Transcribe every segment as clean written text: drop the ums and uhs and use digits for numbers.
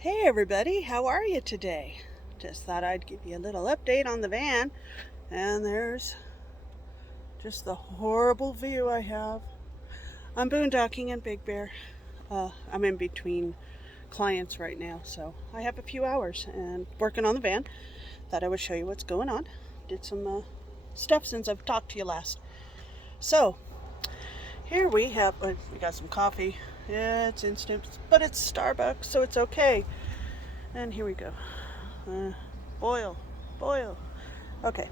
Hey everybody, how are you today? Just thought I'd give you a little update on the van, and there's just the horrible view I have. I'm boondocking in Big Bear. I'm in between clients right now, so I have a few hours and working on the van. Thought I would show you what's going on. Did some stuff since I've talked to you last. So here we got some coffee. Yeah, it's instant, but it's Starbucks, so it's okay. And here we go. Boil, boil. Okay.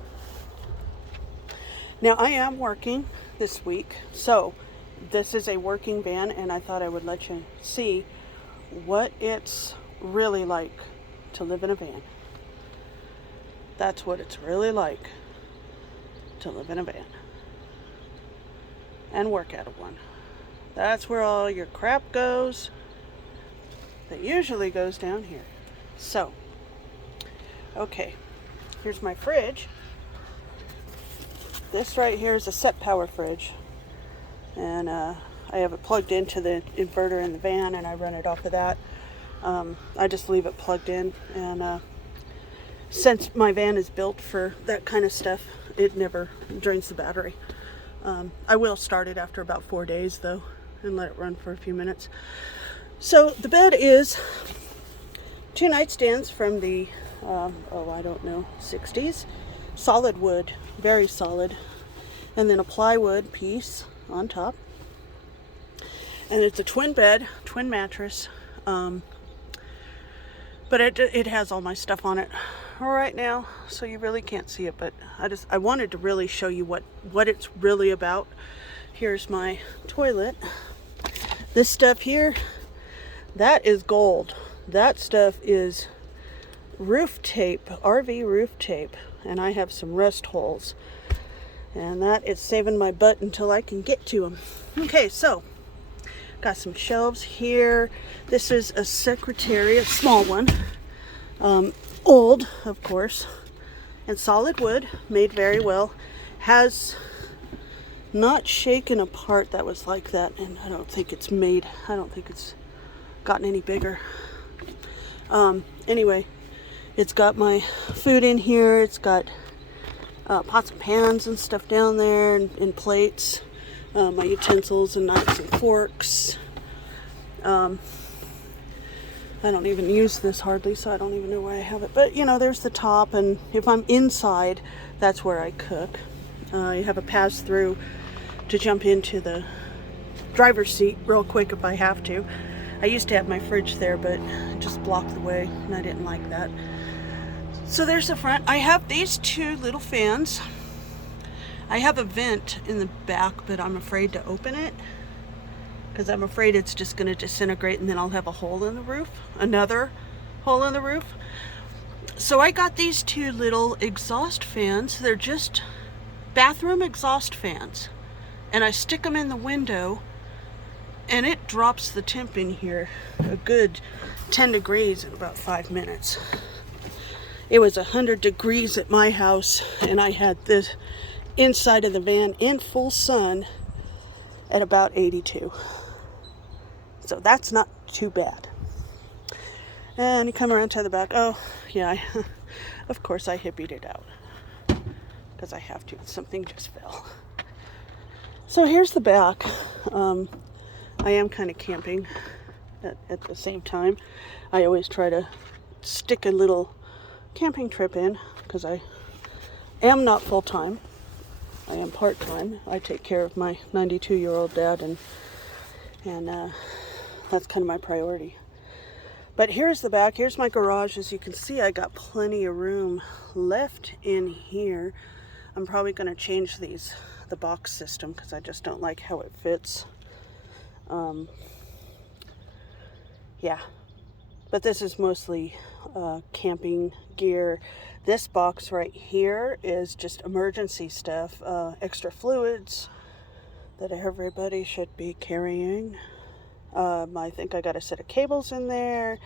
Now I am working this week, so this is a working van, and I thought I would let you see what it's really like to live in a van. That's what it's really like to live in a van and work out of one. That's where all your crap goes. That usually goes down here. So, okay, here's my fridge. This right here is a set power fridge, and I have it plugged into the inverter in the van, and I run it off of that. I just leave it plugged in, and since my van is built for that kind of stuff, it never drains the battery. I will start it after about 4 days though, and let it run for a few minutes. So the bed is 2 nightstands from the 60s. Solid wood, very solid. And then a plywood piece on top. And it's a twin bed, twin mattress. But it has all my stuff on it right now, so you really can't see it. But I wanted to really show you what it's really about. Here's my toilet. This stuff here, that is gold. That stuff is roof tape, RV roof tape, and I have some rust holes, and that is saving my butt until I can get to them. Okay, so got some shelves here. This is a secretary, a small one, old of course, and solid wood, made very well. Has not shaken apart. That was like that, and I don't think it's gotten any bigger. Anyway, it's got my food in here. It's got pots and pans and stuff down there, and plates, my utensils and knives and forks. I don't even use this hardly, so I don't even know why I have it. But there's the top, and if I'm inside, that's where I cook. You have a pass through to jump into the driver's seat real quick if I have to. I used to have my fridge there, but it just blocked the way, and I didn't like that. So there's the front. I have these 2 little fans. I have a vent in the back, but I'm afraid to open it because I'm afraid it's just going to disintegrate, and then I'll have a hole in the roof, another hole in the roof. So I got these 2 little exhaust fans. They're just bathroom exhaust fans, and I stick them in the window, and it drops the temp in here a good 10 degrees in about 5 minutes. It was 100 degrees at my house, and I had this inside of the van in full sun at about 82. So that's not too bad. And you come around to the back. Oh, yeah, of course I hippied it out because I have to. Something just fell. So here's the back. I am kind of camping at the same time. I always try to stick a little camping trip in because I am not full-time. I am part-time. I take care of my 92-year-old dad, and that's kind of my priority. But here's the back. Here's my garage. As you can see, I got plenty of room left in here. I'm probably going to change the box system because I just don't like how it fits. Yeah, but this is mostly camping gear. This box right here is just emergency stuff, extra fluids that everybody should be carrying. I think I got a set of cables in there,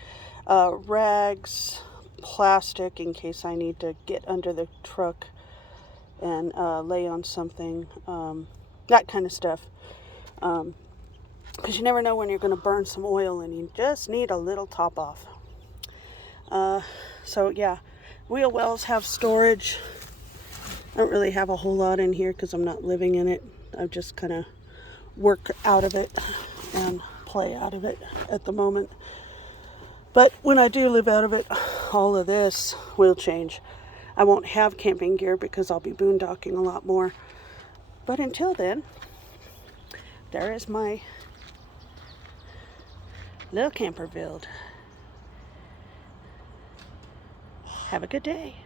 rags, plastic in case I need to get under the truck and lay on something, that kind of stuff. Because you never know when you're going to burn some oil, and you just need a little top off. So yeah, wheel wells have storage. I don't really have a whole lot in here because I'm not living in it. I just kind of work out of it and play out of it at the moment. But when I do live out of it, all of this will change. I won't have camping gear because I'll be boondocking a lot more. But until then, there is my little camper build. Have a good day.